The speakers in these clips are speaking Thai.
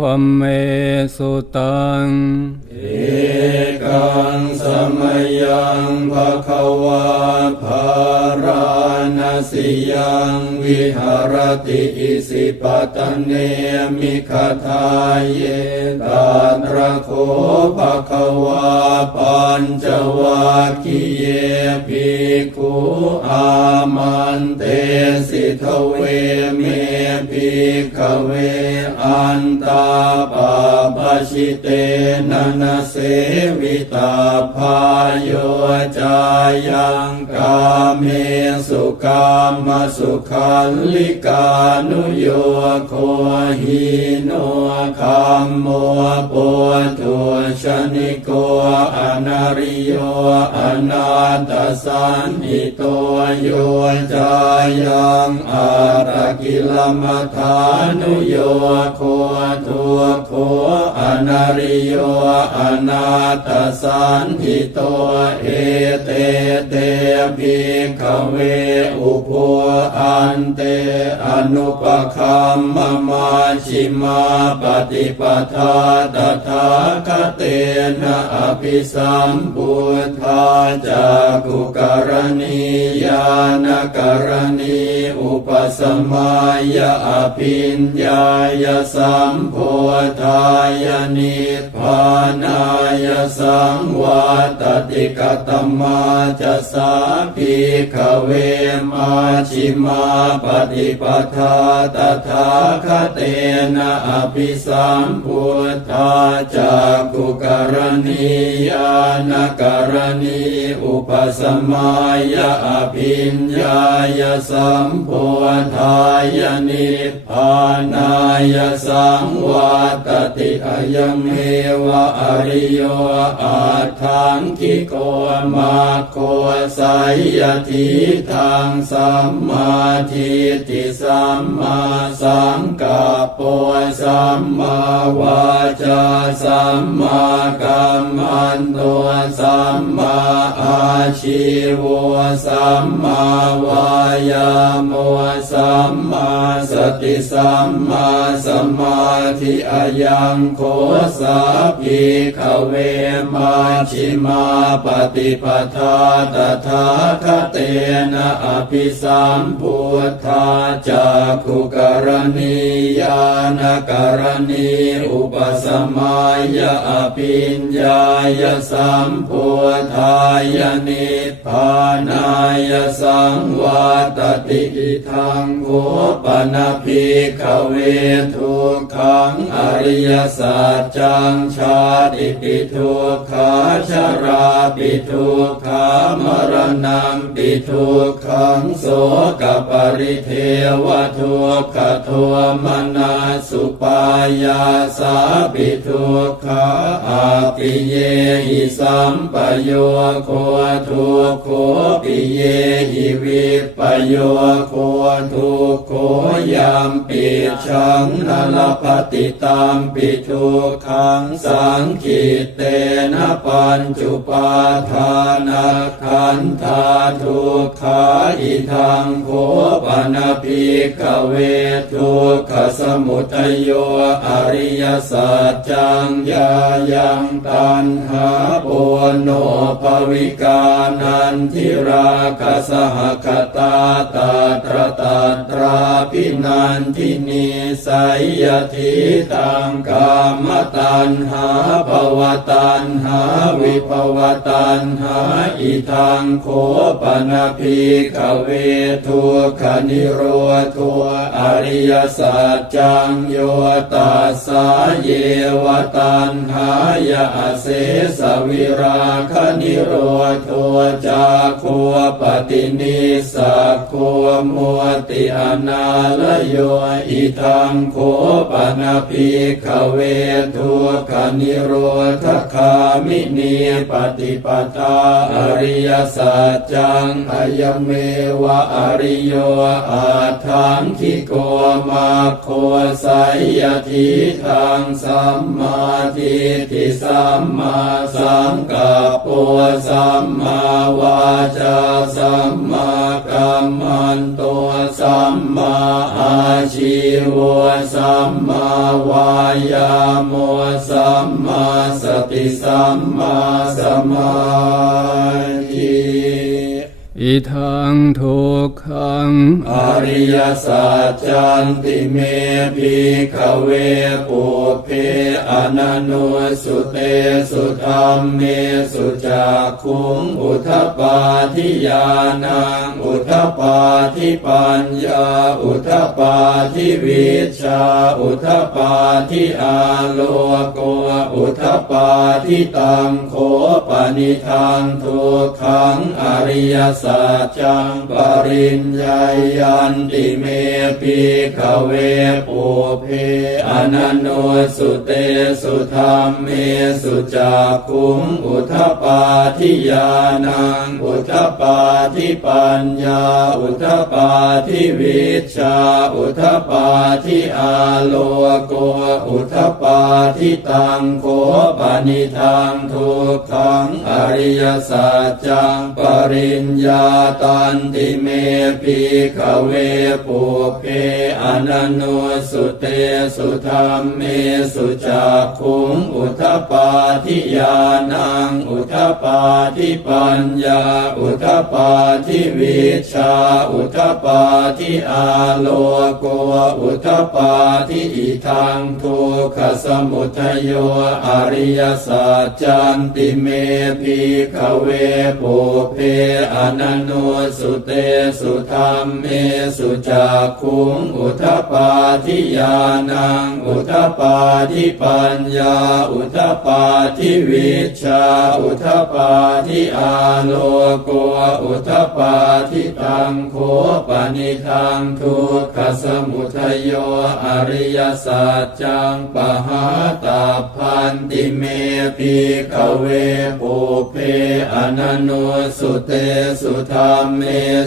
วเมสุตังเอกังสมยังภควาภารณสิยังวิหารติอิสิปตเนมิคทาเยตาตระโคภควาปัญจวัคคีเยภิกขุอามันเตสิทเวเมภิกขเวอันตาปาปชิเตนะนะเสวิตาภายโยจายังกาเมสุกามสุขัลลิกานุโยโคหิโนคัมโมปุถุชนิโกอนาริโยอนาตสันหิโตโยจายังอาระกิลมัฏฐานุโยโคทุโคอนาริโยอนาตสันหิโตเอเตเตภิกขเวอุโภอันเตอนุปคัมมมาชิมาปฏิปทาตถาคเตนะอภิสัมพุทธาจักขุกรณีญาณกรณีอุปสมัยอภิญญายสัมโพธายนิพพานายสังวาตติกตมาจะสาภิกขเวมาชิมาปฏิปทาตถาคเตนะอภิสัมพุทธาจักขุกรณีญาณกรณีอุปสมัยอภิญญายสัมโพธายนิพพานายสังวาตติอยังเมวะอริโยอาทังคิโกมาโคสัยยทิทังสัมมาทิฏฐิสัมมาสังกัปโปสัมมาวาจาสัมมากัมมันโตสัมมาอาชีวสัมมาวายาโมสัมมาสติสัมมาสมาธิอายังโคสาภิกขเวมาชิมาปฏิปทาตถาคเตนะอภิสัมพุทธาจักขุกรณีญาณกรณีอุปสมัยอภิญญายสัมโพธายนิพพานายสังวาตติอิทังโขปนะภิกขเวทุกขังอริยสัจจังชาติปิทุกขาชราปิทุกขามรณะปิทุกขังโสกปริเทวทุกขโทมนัสสุปายาสาปิทุกขาอาปิเยหิสัมปโยโคทุกโขปิเยหิวิปโยโคทุกโขยามปิชังนลปฏิตามปิทุกขังสังขิเตนะปัญจุปาทานาขันธาทุกขาอิทังโขปนะภิกขเวทุกขสมุทัยโยอริยสัจจังญายังตัณหาปุโนภวิกานันทิราคะสหคตาตาตระตาตราภินันทินิสัยยทิตังกามตัณหาภวตัณหาวิภวตัณหาอิทังโขปนะภิกขเวทุกขนิโรธอริยสัจจังโยตัสสะเยวตัณหายะเสสวิราคะนิโรธจาโคปฏินิสักโคมุติอนาลโยอิทังโขปนะภิกขเวทุกขนิโรธคามินีปฏิปทาอริยสัจจังอยังเมวะอริโยอาทังคิโกมาโคสัยยทิทังสัมมาทิฏฐิสัมมาสังกัป โพสัมมาวาจาสัมมากัมมันโตสัมมาอาชีวะสัมมาวายามะสัมมาสติสัมมาสมาธิ อิทังทุกขังอริยสัจจันติเมภิกขเวปุพเพอนันโนสุเตสุธัมเมสุจักขุงอุทปปาทิญาณังอุทปปาทิปัญญาอุทปปาทิวิชชาอุทปปาทิอาโลโกอุทปปาทิตังโฆปนิทังทุกขังอริยสัจจังปริญญายันติเมภิกขเวปุพเพอนันโนสุเตสุธัมเมสุจักขุงอุทปปาทิญาณังอุทปปาทิปัญญาอุทปปาทิวิชชาอุทปปาทิอาโลโกอุทปปาทิตังโฆปนิทังทุกขังอริยสัจจังปริญญาตันติเมภิกขเวปุพเพอนันโนสุเตสุธัมเมสุจักขุงอุทปปาทิญาณังอุทปปาทิปัญญาอุทปปาทิวิชชาอุทปปาทิอาโลโกอุทปปาทิอิทังทุกขสมุทัยโยอริยสัจจันติเมภิกขเวปุพเพอนันโนสุเตสุธัมเมสุจักขุงอุทปปาทิญาณังอุทปปาทิปัญญาอุทปปาทิวิชชาอุทปปาทิอาโลโกอุทปปาทิตังโฆปนิทังทุกขสมุทัยโยอริยสัจจังปหาตัพพันติเมภิกขเวปุพเพอนันโนสุเตสุธัมเม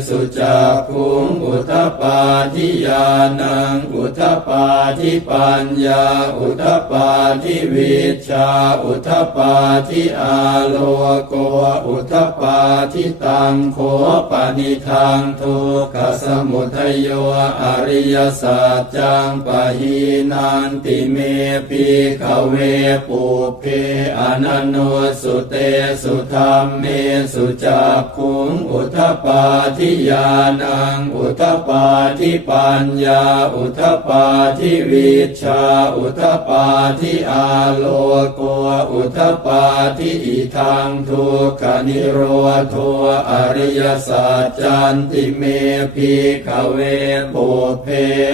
สุจักขุงอุทปปาทิญาณังอุทปปาทิปัญญาอุทปปาทิวิชชาอุทปปาทิอาโลโกอุทปปาทิตังโฆปนิทังทุกขสมุทัยโยอริยสัจจังปหีนันติเมภิกขเวปุพเพอนันโนสุเตสุธัมเมสุจักขุงอุทปปาทิญาณังอุทปปาทิปัญญาอุทปปาทิวิชชาอุทปปาทิอาโลโกอุทปปาทิอิทังทุกขนิโรธอริยสัจจันติเมภิกขเวปุพเพ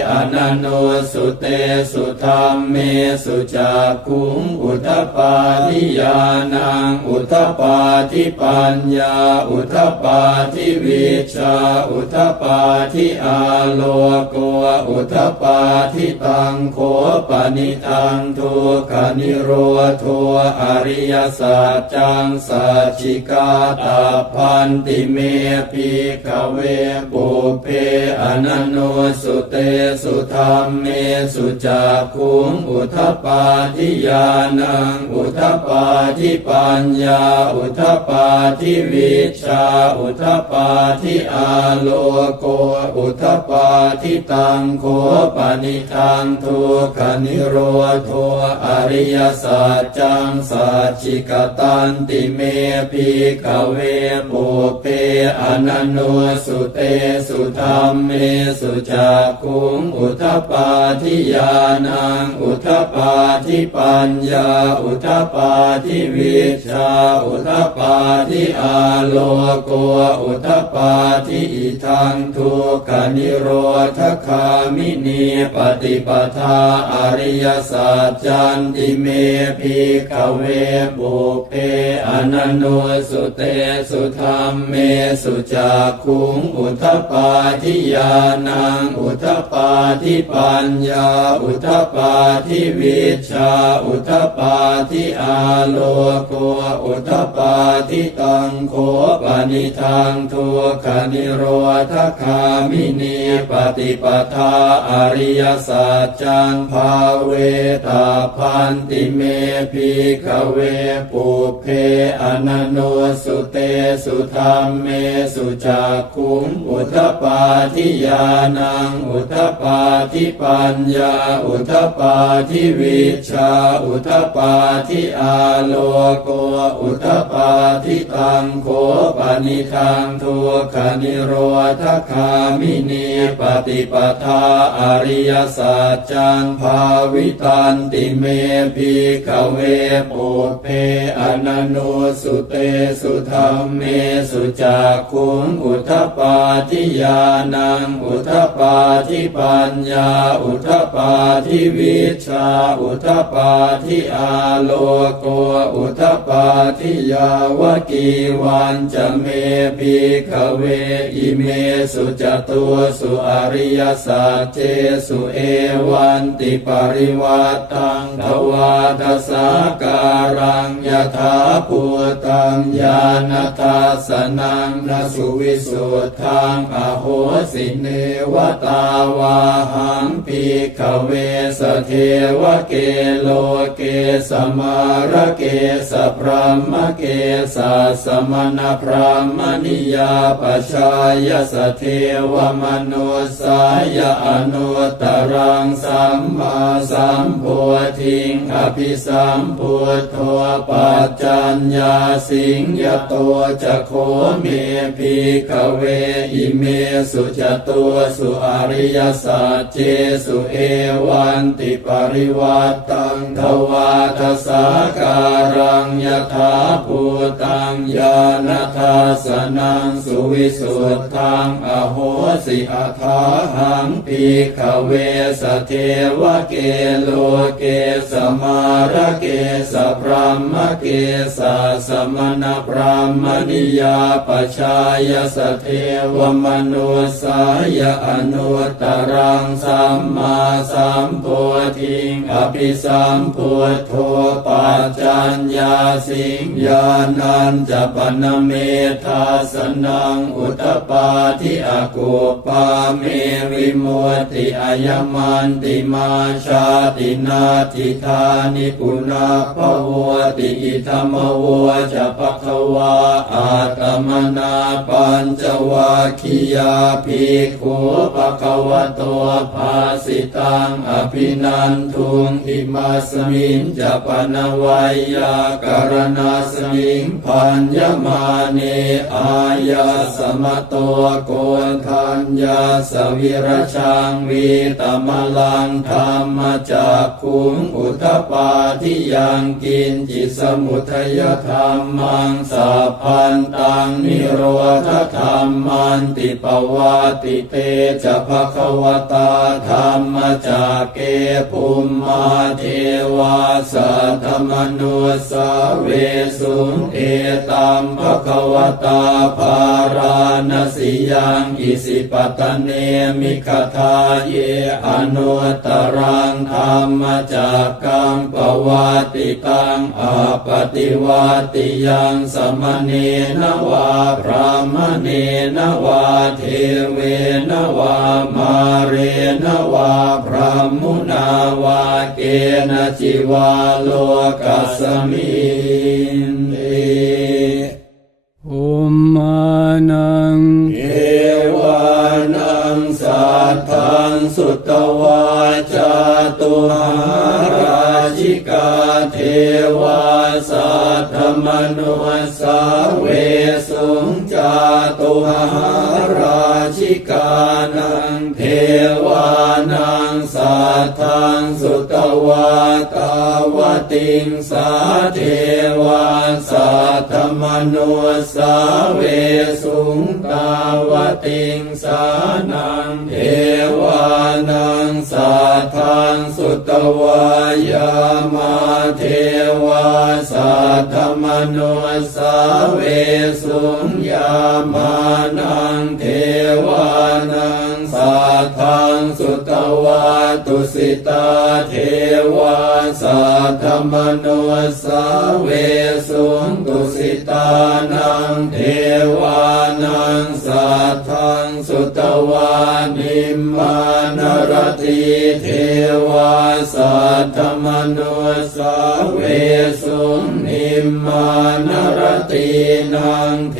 อนันโนสุเตสุธัมเมสุจักขุงอุทปปาทิญาณังอุทปปาทิปัญญาอุทปปาทิวิชชาอุทปปาทิอาโลโกอุทปปาทิตังโฆปนิทังทุกขนิโรธอริยสัจจังสัจฉิกาตาพันติเมภิกขเวปุพเพอนันโนสุเตสุธัมเมสุจักขุงอุทปปาทิญาณังอุทปปาทิปัญญาอุทปปาทิวิชชาอุทปปาทิอาโลโกอุทปปาทิตังโฆปนิทังทุกขนิโรธอริยสัจจังสัจฉิกตันติเมภิกขเวปุพเพอนันโนสุเตสุธัมเมสุจักขุงอุทปปาทิญาณังอุทปปาทิปัญญาอุทปปาทิวิชชาอุทปปาทิอาโลโกอุทปปาทิอิทังทุกขนิโรธคามินีปฏิปทาอริยสัจจันติเมภิกขเวปุพเพอนันโนสุเตสุธัมเมสุจักขุงอุทปปาทิญาณังอุทปปาทิปัญญาอุทปปาทิวิชชาอุทปปาทิอาโลโกอุทปปาทิตังโฆปนิทังทุกขนิโรธคามินีปฏิปทาอริยสัจจังภาเวตาพัน นติเมภิกขเวปุพเพอนันโนสุเตสุธัมเมสุจักขุงอุทธปาทิญาณังอุทธปาทิปัญญาอุทธปาทิวิชชาอุทธปาทิอาโลโกอุทธปาทิตังโฆปนิทังทุกขนิโรธคามินีปฏิปทาอริยสัจจังภาวิตันติเมภิกขเวปุพเพอนันโนสุเตสุธัมเมสุจักขุงอุทธปาทิญาณังอุทธปาทิปัญญาอุทธปาทิวิชชาอุทธปาทิอาโลโกอุทธปาทิยาวกีวันจะเมภิกขเวอิเมสุจตุสุอริยสัจเจสุเอวันติปริวัตตังทวาทสาการังยถาภูตังญาณทัสสนังนสุวิสุทธังอโหสิเนวตาวาหังภิกขเวสเทวเกโลเกสมาระเกสพรหมเกสัสมณพรหมนิยาปชายสเทวมนุสายอนุตตรังสัมมาสัมโพธิงอภิสัมพุทโธปัจจัญญาสิงยโตจะโคเมภิกขเวอิเมสุจตุสุอริยสัจเจสุเอวันติปริวัตตังทวาทสาการังยถาภูตังญาณทัสสนังสุวิสุทธังอโหสิอัฏฐาหังภิกขเวสเทวเกโลเกสมาระเกสพรหมเกสัสมณพรหมนิยาปชายสเทวมนุสายอนุตตรังสัมมาสัมโพธิงอภิสัมพุทโธปัจจัญญาสิงญาณัญจปนเมธาสนังอุทธปาทิอากูปาเมวิมุตติอายมันติมาชาตินาทิธานิปุนาภวติอิธรรมโวจะภควาอาตมนาปัญจวัคคียาภิกขุภควโตภาสิตังอภินันทุงอิมัสมิงจะปนวัยยากรณาสมิงพัญญมาเนอายาสมโตโกนทัญญาสวิรชังวีตมลังธรรมจักขุงอุทธปาทิยังกินจิสมุทัยธรรมังสัพพันตังนิโรธธรรมันติปวาติเตจะภควตาธรรมจักเกภูมิมาเทวาสัทธมนุสาเวสุงเอตัมภควตาภาราณสียังอิสิปตเนมิคทาเยอนุตตรังธรรมจักกังปวัติตังอปฏิวัติยังสมเนนวาพรหมเนนวาเทเวนวามาเรนวาพรหมุนาวาเกณจิวาโลกัสมินติอุมมานังเอวานังสัทธังสุตวาจาตุหาราชิกาเทวาสัทธมนุสาเวสุงจาตุหาราชิกานังเทวานังสัทธังสุตวาตาวติงสาเทวาสัทธมนุสาเวสุงตาวติงสานังเทวานังสัทธังสุตวายามาเทวาสัทธมนุสาเวสุงยามานังเทวานังสัทธังสุตวาตุสิตาเทวาสัทธมนุสาเวสุงตุสิตานังเทวานังสัทธังสุต วานิมมานรติเทวาสัทธมนุสาเวสุนิมมานรตินังเท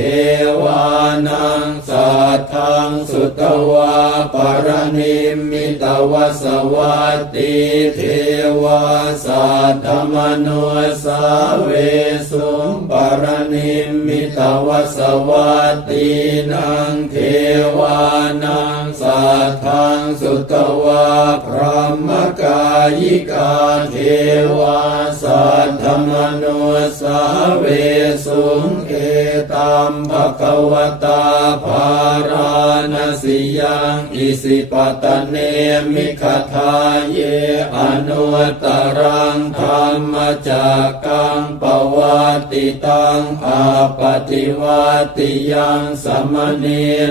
วานังสัทธังสุตวาปรนิมมิตวสวัตติเทวาสัทธมนุสาเวสุปรนิมมิตวสวัตตินังเทวานังสัทธังสุตวาพระมกายิกาเทวาสัทธมนุสาเวสุเอตัมภควตาภาราณสิยังอิสิปตเนมิคทาเยอนุตตรังธรรมจักกังปวัตติตังอาปฏิวัติยังสมเน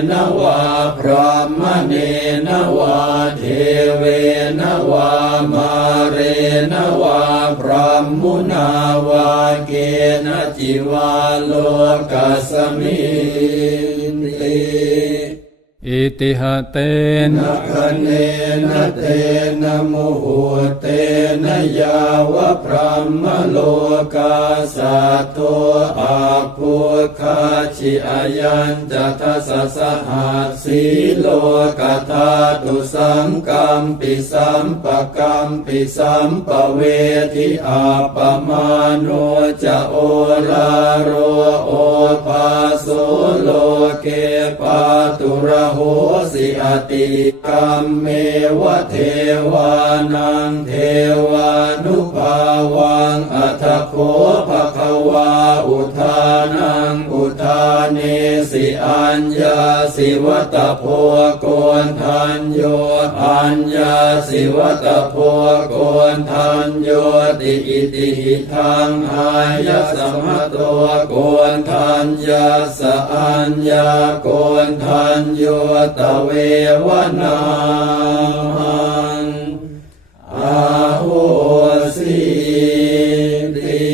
นวาพระมเนนวาเทเวนวามาเรนวาพระมุนาวาเกณจิวาโลกัสมิติ อิติหะเตนะคะเนนะเตนะโมโหเตนะยาวะพระมโลกาสัตโตอาภูคาชิอายัญจะทัสสะสหัสสีโลกธาตุสังกัมปิสัมปะกัมปิสัมปเวทิอาปมาโนจะโอลาโรโอภาโสโลเกปาตุระโหสิอติกัมเมวะเทวานังเทวานุภาวังอัตถโคภควาอุทานังอุทาเนสิอัญญาสิวัตโพโกนทัญโยอัญญาสิวัตโพโกนทัญโยติอิติหิทังอายะสัมมโตโกนทัญญาสะอัญญาโกนทัญโยตเววนาหังอาโหสิติ